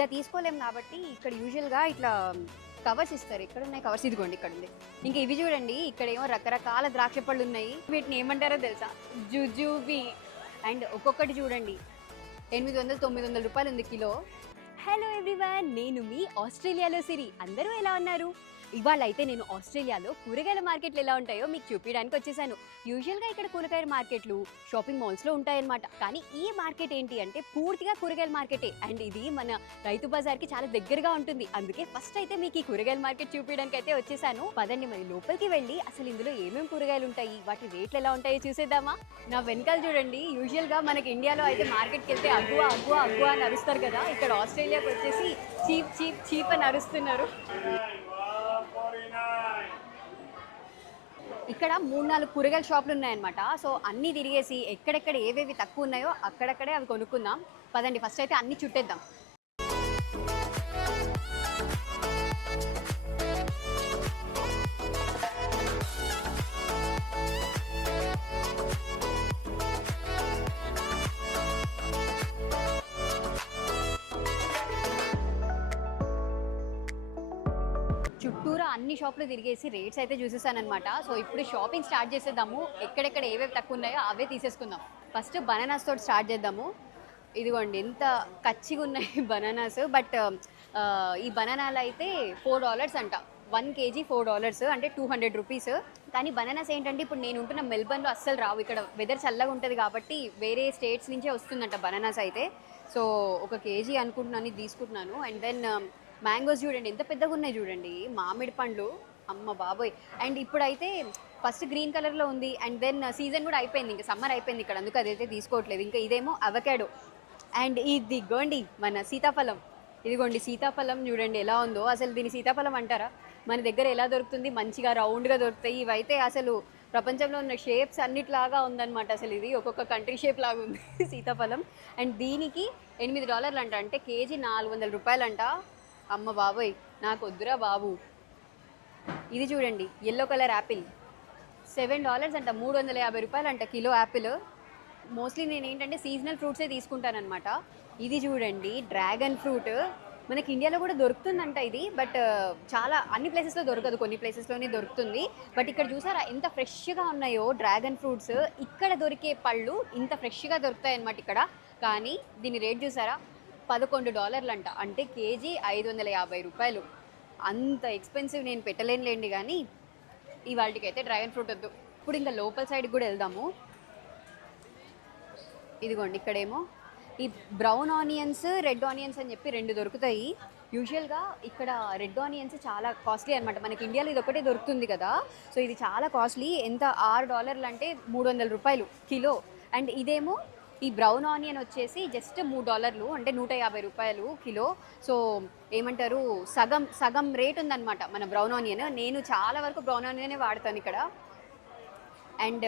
ఇలా తీసుకోలేం కాబట్టి ఇక్కడ యూజువల్గా ఇట్లా కవర్స్ ఇస్తారు. ఇక్కడ ఉన్నాయి కవర్స్, ఇదిగోండి ఇక్కడ ఉంది. ఇంకా ఇవి చూడండి, ఇక్కడ ఏమో రకరకాల ద్రాక్ష పళ్ళు ఉన్నాయి. వీటిని ఏమంటారో తెలుసా? జుజుబీ. అండ్ ఒక్కొక్కటి చూడండి 800-900 రూపాయలు ఉంది కిలో. హలో ఎవ్రీవన్, నేను మీ ఆస్ట్రేలియాలో సిరి. అందరూ ఎలా ఉన్నారు? ఇవాళ అయితే నేను ఆస్ట్రేలియాలో కూరగాయల మార్కెట్లు ఎలా ఉంటాయో మీకు చూపించడానికి వచ్చేసాను. యూజువల్గా ఇక్కడ కూరగాయల మార్కెట్లు షాపింగ్ మాల్స్లో ఉంటాయన్నమాట. కానీ ఈ మార్కెట్ ఏంటి అంటే పూర్తిగా కూరగాయల మార్కెటే. అండ్ ఇది మన రైతు బజార్కి చాలా దగ్గరగా ఉంటుంది. అందుకే ఫస్ట్ అయితే మీకు ఈ కూరగాయల మార్కెట్ చూపించడానికి అయితే వచ్చేసాను. పదండి మరి లోపలికి వెళ్ళి అసలు ఇందులో ఏమేమి కూరగాయలు ఉంటాయి, వాటి రేట్లు ఎలా ఉంటాయో చూసేద్దామా. నా వెనకాల చూడండి, యూజువల్గా మనకి ఇండియాలో అయితే మార్కెట్కి వెళ్తే అగ్గువ అగ్గువ అగ్గువ అని అరుస్తారు కదా, ఇక్కడ ఆస్ట్రేలియాకి వచ్చేసి చీప్ చీప్ చీప్ అని అరుస్తున్నారు. ఇక్కడ 3-4 కూరగాయల షాపులు ఉన్నాయన్నమాట. సో అన్నీ తిరిగేసి ఎక్కడెక్కడ ఏవేవి తక్కువ ఉన్నాయో అక్కడక్కడే అవి కొనుక్కుందాం. పదండి ఫస్ట్ అయితే అన్నీ చుట్టేద్దాం. చుట్టూరా అన్ని షాపులు తిరిగేసి రేట్స్ అయితే చూసేసానమాట. సో ఇప్పుడు షాపింగ్ స్టార్ట్ చేసేద్దాము. ఎక్కడెక్కడ ఏవేవి తక్కువ ఉన్నాయో అవే తీసేసుకుందాం. ఫస్ట్ బనానాస్ తోటి స్టార్ట్ చేద్దాము. ఇదిగోండి ఎంత కచ్చిగా ఉన్నాయి బనానాస్. బట్ ఈ బనానాలు అయితే $4 అంట. 1 kg $4 అంటే 200 రూపీస్. కానీ బనానాస్ ఏంటంటే ఇప్పుడు నేను ఉంటున్న మెల్బర్న్లో అస్సలు రావు. ఇక్కడ వెదర్ చల్లగా ఉంటుంది కాబట్టి వేరే స్టేట్స్ నుంచే వస్తుందంట బనానాస్ అయితే. సో 1 kg అనుకుంటున్నాను, తీసుకుంటున్నాను. అండ్ దెన్ మ్యాంగోస్ చూడండి ఎంత పెద్దగా ఉన్నాయి చూడండి, మామిడి పండ్లు, అమ్మ బాబోయ్. అండ్ ఇప్పుడైతే ఫస్ట్ గ్రీన్ కలర్లో ఉంది. అండ్ దెన్ సీజన్ కూడా అయిపోయింది, ఇంకా సమ్మర్ అయిపోయింది ఇక్కడ, అందుకు అదైతే తీసుకోవట్లేదు. ఇంకా ఇదేమో అవకాడో. అండ్ ఇదిగోండి మన సీతాఫలం. ఇదిగోండి సీతాఫలం చూడండి ఎలా ఉందో. అసలు దీని సీతాఫలం అంటారా? మన దగ్గర ఎలా దొరుకుతుంది, మంచిగా రౌండ్గా దొరుకుతాయి. ఇవైతే అసలు ప్రపంచంలో ఉన్న షేప్స్ అన్నిట్లాగా ఉందన్నమాట. అసలు ఇది ఒక్కొక్క కంట్రీ షేప్ లాగా ఉంది సీతాఫలం. అండ్ దీనికి $8 అంట, అంటే కేజీ 400 రూపాయలు అంట. అమ్మ బాబోయ్, నాకు వద్దురా బాబు. ఇది చూడండి ఎల్లో కలర్ యాపిల్, $7 అంట, 350 రూపాయలు అంట కిలో యాపిల్. మోస్ట్లీ నేను ఏంటంటే సీజనల్ ఫ్రూట్సే తీసుకుంటానమాట. ఇది చూడండి డ్రాగన్ ఫ్రూట్, మనకి ఇండియాలో కూడా దొరుకుతుందంట ఇది. బట్ చాలా అన్ని ప్లేసెస్లో దొరకదు, కొన్ని ప్లేసెస్లోనే దొరుకుతుంది. బట్ ఇక్కడ చూసారా ఎంత ఫ్రెష్గా ఉన్నాయో డ్రాగన్ ఫ్రూట్స్. ఇక్కడ దొరికే పళ్ళు ఇంత ఫ్రెష్గా దొరుకుతాయి అన్నమాట ఇక్కడ. కానీ దీని రేట్ చూసారా, $11 అంట, అంటే కేజీ 550 రూపాయలు. అంత ఎక్స్పెన్సివ్ నేను పెట్టలేనులేండి. కానీ ఇవాళకైతే డ్రాగన్ ఫ్రూట్ వద్దు. ఇప్పుడు ఇంకా లోపల సైడ్కి కూడా వెళ్దాము. ఇదిగోండి ఇక్కడేమో ఈ బ్రౌన్ ఆనియన్స్, రెడ్ ఆనియన్స్ అని చెప్పి 2 దొరుకుతాయి. యూజువల్గా ఇక్కడ రెడ్ ఆనియన్స్ చాలా కాస్ట్లీ అనమాట. మనకి ఇండియాలో ఇది ఒకటే దొరుకుతుంది కదా, సో ఇది చాలా కాస్ట్లీ. ఎంత $6 అంటే 300 రూపాయలు కిలో. అండ్ ఇదేమో ఈ బ్రౌన్ ఆనియన్ వచ్చేసి జస్ట్ $3 అంటే 150 రూపాయలు కిలో. సో ఏమంటారు, సగం రేట్ ఉందన్నమాట మన బ్రౌన్ ఆనియన్. నేను చాలా వరకు బ్రౌన్ ఆనియనే వాడతాను ఇక్కడ. అండ్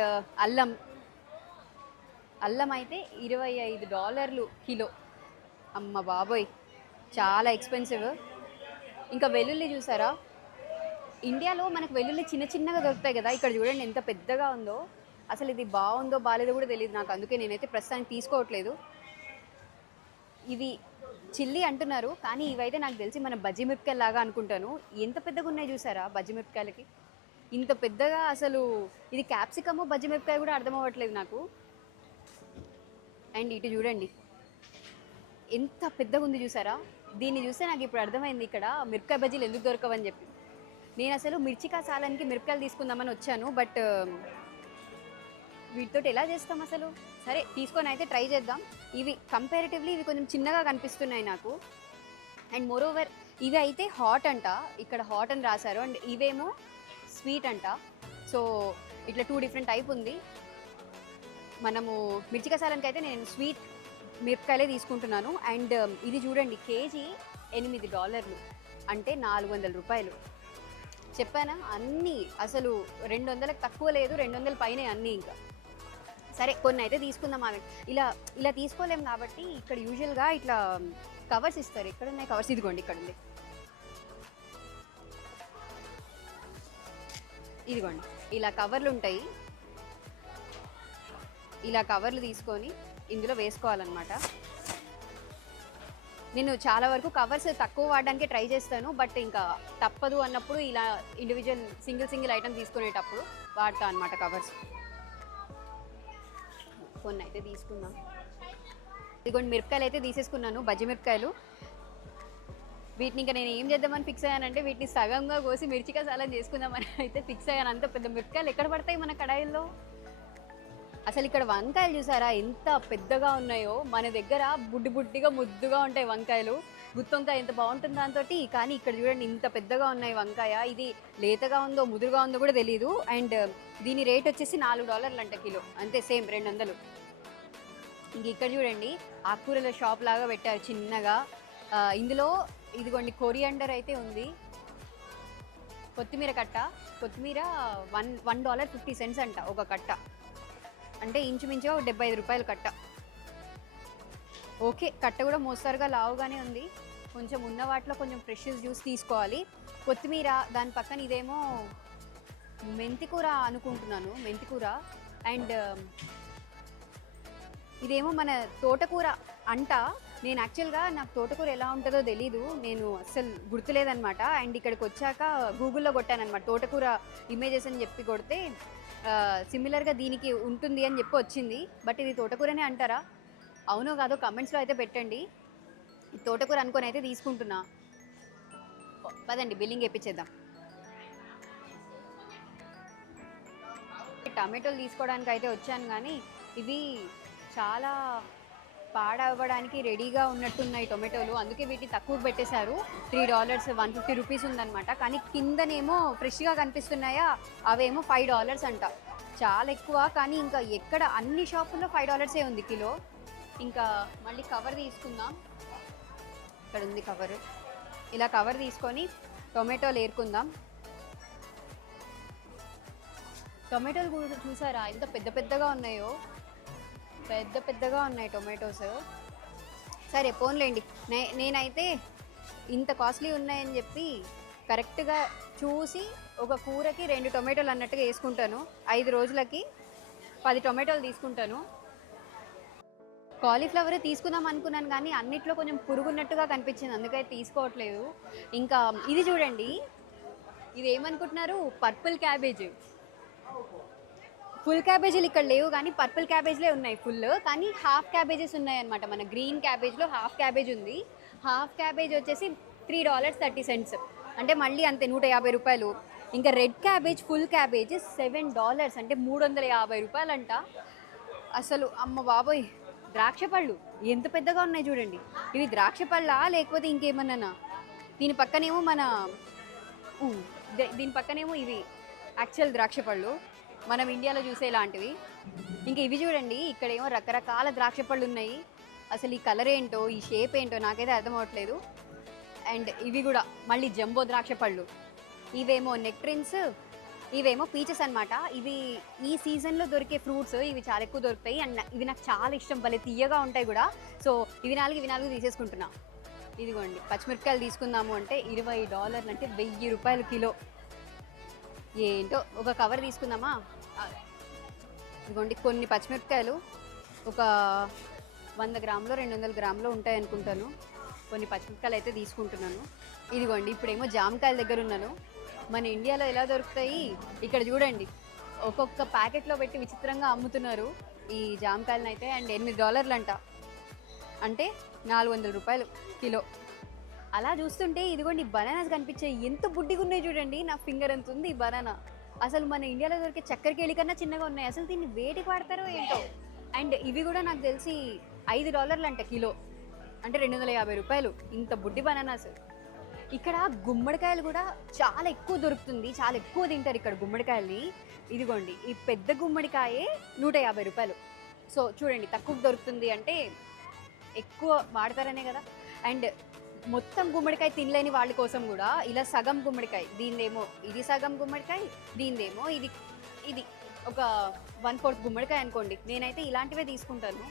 అల్లం అయితే $25 కిలో. అమ్మ బాబోయ్, చాలా ఎక్స్పెన్సివ్. ఇంకా వెల్లుల్లి చూసారా, ఇండియాలో మనకు వెల్లుల్లి చిన్న చిన్నగా దొరుకుతాయి కదా, ఇక్కడ చూడండి ఎంత పెద్దగా ఉందో. అసలు ఇది బాగుందో బాగాలేదో కూడా తెలియదు నాకు, అందుకే నేనైతే ప్రస్తుతానికి తీసుకోవట్లేదు. ఇవి చిల్లీ అంటున్నారు, కానీ ఇవైతే నాకు తెలిసి మన బజ్జీ మిరపకాయలు లాగా అనుకుంటాను. ఎంత పెద్దగా ఉన్నాయి చూసారా బజ్జీ మిరపకాయలకి, ఇంత పెద్దగా. అసలు ఇది క్యాప్సికమో బజ్జీ మిరపకాయ కూడా అర్థం అవ్వట్లేదు నాకు. అండ్ ఇటు చూడండి ఎంత పెద్దగా ఉంది చూసారా. దీన్ని చూస్తే నాకు ఇప్పుడు అర్థమైంది ఇక్కడ మిరపకాయ బజ్జీలు ఎందుకు దొరకవని చెప్పి. నేను అసలు మిర్చికా సాలానికి మిరపకాయలు తీసుకుందామని వచ్చాను, బట్ వీటితో ఎలా చేస్తాం అసలు. సరే తీసుకొని అయితే ట్రై చేద్దాం. ఇవి కంపారిటివ్లీ ఇవి కొంచెం చిన్నగా కనిపిస్తున్నాయి నాకు. అండ్ మోరోవర్ ఇవి అయితే హాట్ అంట, ఇక్కడ హాట్ అని రాశారు. అండ్ ఇవేమో స్వీట్ అంట. సో ఇట్లా 2 డిఫరెంట్ టైప్ ఉంది. మనము మిర్చి కసాలానికి అయితే నేను స్వీట్ మిరపకాయలే తీసుకుంటున్నాను. అండ్ ఇది చూడండి కేజీ $8 అంటే 400 రూపాయలు. చెప్పానా అన్నీ అసలు 200కి తక్కువ లేదు, 200 పైనే అన్నీ. ఇంకా సరే కొన్ని అయితే తీసుకుందాం. అవి ఇలా తీసుకోలేము కాబట్టి ఇక్కడ యూజువల్గా ఇట్లా కవర్స్ ఇస్తారు. ఇక్కడ ఉన్నాయి కవర్స్, ఇదిగోండి ఇక్కడ ఉంది. ఇదిగోండి ఇలా కవర్లు ఉంటాయి. ఇలా కవర్లు తీసుకొని ఇందులో వేసుకోవాలన్నమాట. నేను చాలా వరకు కవర్స్ తక్కువ వాడడానికి ట్రై చేస్తాను, బట్ ఇంకా తప్పదు అన్నప్పుడు ఇలా ఇండివిజువల్ సింగిల్ ఐటమ్ తీసుకునేటప్పుడు వాడతాను అనమాట కవర్స్. కొన్ని అయితే తీసుకున్నాను. ఇదిగోండి మిరపకాయలు అయితే తీసేసుకున్నాను, బజ్జి మిరపకాయలు. వీటిని ఇంకా నేను ఏం చేద్దామని ఫిక్స్ అయ్యానంటే వీటిని సగంగా కోసి మిర్చికా సాలం చేసుకుందామని అయితే ఫిక్స్ అయ్యాను. అంత పెద్ద మిరపకాయలు ఎక్కడ పడతాయి మన కడాయిల్లో? అసలు ఇక్కడ వంకాయలు చూసారా ఎంత పెద్దగా ఉన్నాయో. మన దగ్గర బుడ్డిగా ముద్దుగా ఉంటాయి వంకాయలు, గుత్తి వంకాయ ఎంత బాగుంటుంది దాంతో. కానీ ఇక్కడ చూడండి ఇంత పెద్దగా ఉన్నాయి వంకాయ. ఇది లేతగా ఉందో ముదురుగా ఉందో కూడా తెలియదు. అండ్ దీని రేట్ వచ్చేసి $4 అంట కిలో, అంతే సేమ్ 200. ఇంక ఇక్కడ చూడండి ఆకుకూరల షాప్ లాగా పెట్టారు చిన్నగా. ఇందులో ఇదిగోండి కొరియాండర్ అయితే ఉంది, కొత్తిమీర కట్ట. కొత్తిమీర $1.50 అంట ఒక కట్ట, అంటే ఇంచుమించుగా $75 కట్ట. ఓకే, కట్ట కూడా మోస్తారుగా లావుగానే ఉంది. కొంచెం ఉన్న వాటిలో కొంచెం ఫ్రెష్ జ్యూస్ తీసుకోవాలి. కొత్తిమీర, దాని పక్కన ఇదేమో మెంతికూర అనుకుంటున్నాను, మెంతికూర. అండ్ ఇదేమో మన తోటకూర అంట. నేను యాక్చువల్గా నాకు తోటకూర ఎలా ఉంటుందో తెలీదు, నేను అస్సలు గుర్తులేదనమాట. అండ్ ఇక్కడికి వచ్చాక గూగుల్లో కొట్టానమాట తోటకూర ఇమేజెస్ అని చెప్పి కొడితే సిమిలర్గా దీనికి ఉంటుంది అని చెప్పి వచ్చింది. బట్ ఇది తోటకూరనే అంటారా? అవునో కాదో కమెంట్స్లో అయితే పెట్టండి. తోటకూర అనుకొని అయితే తీసుకుంటున్నా. పదండి బిల్లింగ్ వేయించేద్దాం. టమాటోలు తీసుకోవడానికి అయితే వచ్చాను, కానీ ఇవి చాలా పాడవ్వడానికి రెడీగా ఉన్నట్టున్నాయి టొమాటోలు. అందుకే వీటిని తక్కువ పెట్టేశారు. $3, 150 రూపీస్ ఉందన్నమాట. కానీ కిందనేమో ఫ్రెష్గా కనిపిస్తున్నాయా, అవేమో $5 అంట. చాలా ఎక్కువ. కానీ ఇంకా ఎక్కడ అన్ని షాపుల్లో $5 ఉంది కిలో. ఇంకా మళ్ళీ కవర్ తీసుకుందాం. ఇక్కడ ఉంది కవర్. ఇలా కవర్ తీసుకొని టొమాటోలు ఏరుకుందాం. టొమాటోలు కూడా చూసారా ఎంత పెద్దగా ఉన్నాయో, పెద్దగా ఉన్నాయి టొమాటోస్. సరే పోన్లేండి, నేనైతే ఇంత కాస్ట్లీ ఉన్నాయని చెప్పి కరెక్ట్గా చూసి ఒక కూరకి 2 టొమాటోలు అన్నట్టుగా వేసుకుంటాను. 5 రోజులకి 10 టొమాటోలు తీసుకుంటాను. కాలీఫ్లవర్ తీసుకుందాం అనుకున్నాను, కానీ అన్నిట్లో కొంచెం పురుగున్నట్టుగా కనిపించింది, అందుకని తీసుకోవట్లేదు. ఇంకా ఇది చూడండి, ఇది ఏమనుకుంటున్నారు? Purple cabbage. ఫుల్ క్యాబేజీలు ఇక్కడ లేవు, కానీ పర్పుల్ క్యాబేజ్లే ఉన్నాయి ఫుల్. కానీ హాఫ్ క్యాబేజెస్ ఉన్నాయన్నమాట. మన గ్రీన్ క్యాబేజ్లో హాఫ్ క్యాబేజ్ ఉంది. హాఫ్ క్యాబేజ్ వచ్చేసి $3.30, అంటే మళ్ళీ అంతే $150. ఇంకా రెడ్ క్యాబేజ్ ఫుల్ క్యాబేజ్ $7, అంటే $350 అంట. అసలు అమ్మ బాబోయ్, ద్రాక్ష పళ్ళు ఎంత పెద్దగా ఉన్నాయి చూడండి. ఇవి ద్రాక్ష పళ్ళా లేకపోతే ఇంకేమన్నా? దీని పక్కనేమో ఇవి యాక్చువల్ ద్రాక్ష పళ్ళు, మనం ఇండియాలో చూసే ఇలాంటివి. ఇంకా ఇవి చూడండి, ఇక్కడేమో రకరకాల ద్రాక్ష పళ్ళు ఉన్నాయి. అసలు ఈ కలర్ ఏంటో, ఈ షేప్ ఏంటో నాకైతే అర్థం అవ్వట్లేదు. అండ్ ఇవి కూడా మళ్ళీ జంబో ద్రాక్ష పళ్ళు. ఇవేమో నెక్ట్రిన్స్, ఇవేమో పీచెస్ అనమాట. ఇవి ఈ సీజన్లో దొరికే ఫ్రూట్స్, ఇవి చాలా ఎక్కువ దొరుకుతాయి. అండ్ ఇవి నాకు చాలా ఇష్టం, భలే తీయగా ఉంటాయి కూడా. సో ఇవి 4 తీసేసుకుంటున్నా. ఇదిగోండి పచ్చిమిరపకాయలు తీసుకుందాము అంటే $20, అంటే $1000 కిలో. ఏంటో ఒక కవర్ తీసుకుందామా? ఇదిగోండి కొన్ని పచ్చిమిరపకాయలు ఒక 100 గ్రాములు 200 గ్రాములు ఉంటాయి అనుకుంటాను. కొన్ని పచ్చిమిరపకాయలు అయితే తీసుకుంటున్నాను. ఇదిగోండి ఇప్పుడేమో జామకాయల దగ్గర ఉన్నాను. మన ఇండియాలో ఎలా దొరుకుతాయి, ఇక్కడ చూడండి ఒక్కొక్క ప్యాకెట్లో పెట్టి విచిత్రంగా అమ్ముతున్నారు ఈ జామకాయలను అయితే. అండ్ $8 అంట, అంటే $400 కిలో. అలా చూస్తుంటే ఇదిగోండి బనానాస్ కనిపించాయి. ఎంత బుడ్డిగా ఉన్నాయి చూడండి, నా ఫింగర్ ఎంత ఉంది ఈ బనానా. అసలు మన ఇండియాలో దొరికే చక్కెర కేళి కన్నా చిన్నగా ఉన్నాయి. అసలు దీన్ని వేటికి వాడతారో ఏంటో. అండ్ ఇవి కూడా నాకు తెలిసి $5 అంట కిలో, అంటే $250. ఇంత బుడ్డి బనానాస్. ఇక్కడ గుమ్మడికాయలు కూడా చాలా ఎక్కువ దొరుకుతుంది, చాలా ఎక్కువ తింటారు ఇక్కడ గుమ్మడికాయల్ని. ఇదిగోండి ఈ పెద్ద గుమ్మడికాయే $150. సో చూడండి తక్కువ దొరుకుతుంది అంటే ఎక్కువ వాడతారనే కదా. అండ్ మొత్తం గుమ్మడికాయ తినలేని వాళ్ళ కోసం కూడా ఇలా సగం గుమ్మడికాయ, దీనిదేమో ఇది సగం గుమ్మడికాయ, దీనిదేమో ఇది ఒక 1/4 గుమ్మడికాయ అనుకోండి. నేనైతే ఇలాంటివే తీసుకుంటాను.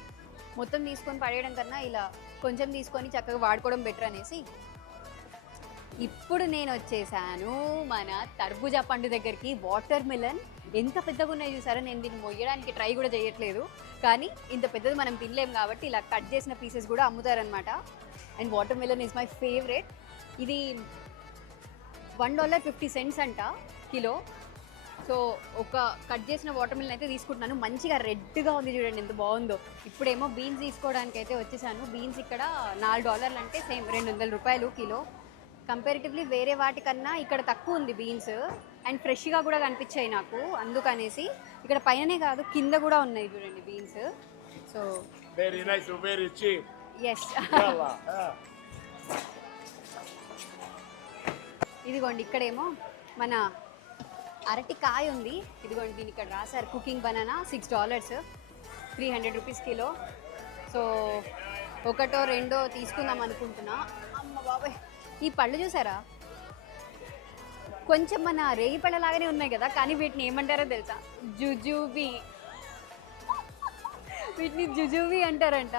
మొత్తం తీసుకొని పడేయడం కన్నా ఇలా కొంచెం తీసుకొని చక్కగా వాడుకోవడం బెటర్ అనేసి ఇప్పుడు నేను వచ్చేసాను మన తర్బూజా పండు దగ్గరికి. వాటర్ మిలన్ ఎంత పెద్దగా ఉన్నాయి చూసారా. నేను దీన్ని మొయ్యడానికి ట్రై కూడా చేయట్లేదు, కానీ ఇంత పెద్దది మనం తినలేము కాబట్టి ఇలా కట్ చేసిన పీసెస్ కూడా అమ్ముతారనమాట. And watermelon is my favourite. ఇది $1.50 అంట కిలో. సో ఒక కట్ చేసిన వాటర్ మిలన్ అయితే తీసుకుంటున్నాను. మంచిగా రెడ్గా ఉంది చూడండి ఎంత బాగుందో. ఇప్పుడేమో బీన్స్ తీసుకోవడానికి అయితే వచ్చేసాను. బీన్స్ ఇక్కడ $4 అంటే సేమ్ $200 కిలో. కంపారిటివ్లీ వేరే వాటికన్నా ఇక్కడ తక్కువ ఉంది బీన్స్. అండ్ ఫ్రెష్గా కూడా కనిపించాయి నాకు, అందుకనేసి ఇక్కడ పైననే కాదు కింద కూడా ఉన్నాయి చూడండి beans. So very nice, very cheap. Yes. ఇదిగోండి ఇక్కడేమో మన అరటి కాయ ఉంది. ఇదిగోండి దీని ఇక్కడ రాశారు cooking banana $6, 300 rupees kilo. So ఒకటో రెండో తీసుకుందాం అనుకుంటున్నా. అమ్మ బాబాయ్, ఈ పళ్ళు చూసారా కొంచెం మన రేగి పళ్ళలాగానే ఉన్నాయి కదా, కానీ వీటిని ఏమంటారో తెలుసా? జుజుబీ. వీటిని జుజుబీ అంటారంట.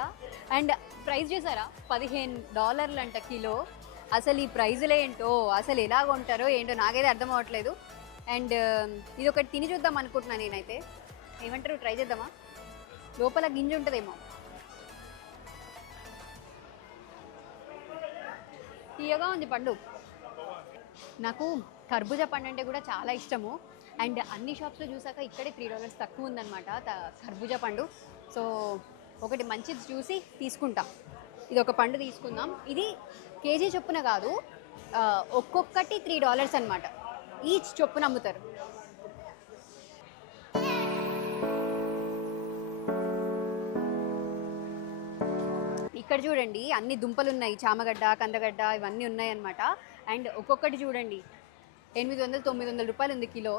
అండ్ ప్రైస్ చూసారా $15 అంట కిలో. అసలు ఈ ప్రైజులు ఏంటో, అసలు ఎలా కొంటారో ఏంటో నాకైతే అర్థం అవ్వట్లేదు. అండ్ ఇది ఒకటి తిని చూద్దాం అనుకుంటున్నాను నేనైతే. ఏమంటారు, ట్రై చేద్దామా? లోపల గింజ ఉంటుందేమో. తీయగా ఉంది పండు. నాకు కర్బూజా పండు అంటే కూడా చాలా ఇష్టము. అండ్ అన్ని షాప్స్లో చూసాక ఇక్కడే $3 తక్కువ ఉందన్నమాట కర్బూజా పండు. సో ఒకటి మంచిది చూసి తీసుకుంటా. ఇది ఒక పండు తీసుకుందాం. ఇది కేజీ చొప్పున కాదు, ఒక్కొక్కటి $3 అనమాట. ఈచ్ చొప్పున అమ్ముతారు. ఇక్కడ చూడండి అన్ని దుంపలు ఉన్నాయి, చామగడ్డ, కందగడ్డ ఇవన్నీ ఉన్నాయి అన్నమాట. అండ్ ఒక్కొక్కటి చూడండి $800-900 ఉంది కిలో.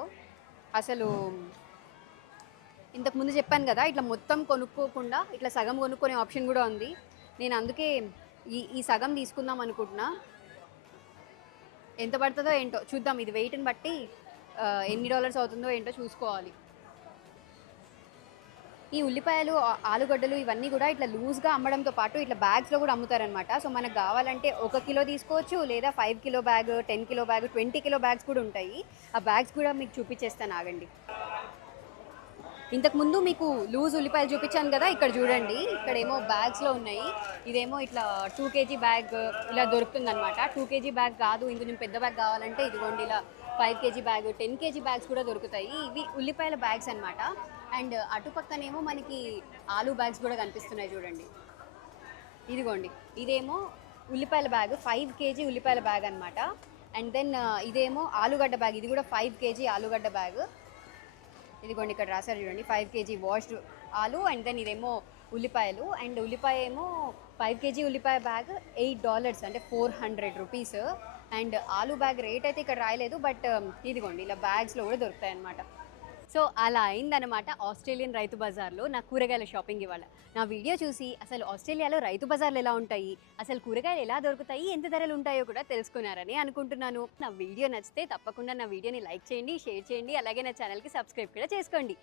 అసలు ఇంతకు ముందు చెప్పాను కదా, ఇట్లా మొత్తం కొనుక్కోకుండా ఇట్లా సగం కొనుక్కునే ఆప్షన్ కూడా ఉంది. నేను అందుకే ఈ సగం తీసుకుందాం అనుకుంటున్నా. ఎంత పడుతుందో ఏంటో చూద్దాం. ఇది వెయిట్ని బట్టి ఎన్ని డాలర్స్ అవుతుందో ఏంటో చూసుకోవాలి. ఈ ఉల్లిపాయలు, ఆలుగడ్డలు ఇవన్నీ కూడా ఇట్లా లూజ్గా అమ్మడంతో పాటు ఇట్లా బ్యాగ్స్లో కూడా అమ్ముతారనమాట. సో మనకు కావాలంటే 1 కిలో తీసుకోవచ్చు, లేదా 5 kilo bag, 10 kilo bag, 20 kilo bags కూడా ఉంటాయి. ఆ బ్యాగ్స్ కూడా మీకు చూపించేస్తాను, ఆగండి. ఇంతకుముందు మీకు లూజ్ ఉల్లిపాయలు చూపించాను కదా, ఇక్కడ చూడండి ఇక్కడేమో బ్యాగ్స్లో ఉన్నాయి. ఇదేమో ఇట్లా 2 kg బ్యాగ్ ఇలా దొరుకుతుంది అనమాట. 2 kg బ్యాగ్ కాదు, ఇంకొంచెం పెద్ద బ్యాగ్ కావాలంటే ఇదిగోండి ఇలా 5 kg బ్యాగ్, 10 kg బ్యాగ్స్ కూడా దొరుకుతాయి. ఇవి ఉల్లిపాయల బ్యాగ్స్ అనమాట. అండ్ అటుపక్కనేమో మనకి ఆలు బ్యాగ్స్ కూడా కనిపిస్తున్నాయి చూడండి. ఇదిగోండి ఇదేమో ఉల్లిపాయల బ్యాగ్, 5 kg ఉల్లిపాయల బ్యాగ్ అనమాట. అండ్ దెన్ ఇదేమో ఆలుగడ్డ బ్యాగ్, ఇది కూడా 5 kg ఆలుగడ్డ బ్యాగ్. ఇదిగోండి ఇక్కడ రాశారు చూడండి 5 kg వాష్డ్ ఆలు. అండ్ దెన్ ఇదేమో ఉల్లిపాయలు. అండ్ ఉల్లిపాయ ఏమో 5 kg ఉల్లిపాయ బ్యాగ్ $8 అంటే 400 రూపీస్. అండ్ ఆలు బ్యాగ్ రేట్ అయితే ఇక్కడ రాయలేదు, బట్ ఇదిగోండి ఇలా బ్యాగ్స్లో కూడా దొరుకుతాయి అన్నమాట. సో అలా అయిందనమాట ఆస్ట్రేలియన్ రైతు బజార్లో నా కూరగాయల షాపింగ్ ఇవాళ. నా వీడియో చూసి అసలు ఆస్ట్రేలియాలో రైతు బజార్లు ఎలా ఉంటాయి, అసలు కూరగాయలు ఎలా దొరుకుతాయి, ఎంత ధరలు ఉంటాయో కూడా తెలుసుకున్నారని అనుకుంటున్నాను. నా వీడియో నచ్చితే తప్పకుండా నా వీడియోని లైక్ చేయండి, షేర్ చేయండి, అలాగే నా ఛానల్కి సబ్స్క్రైబ్ కూడా చేసుకోండి.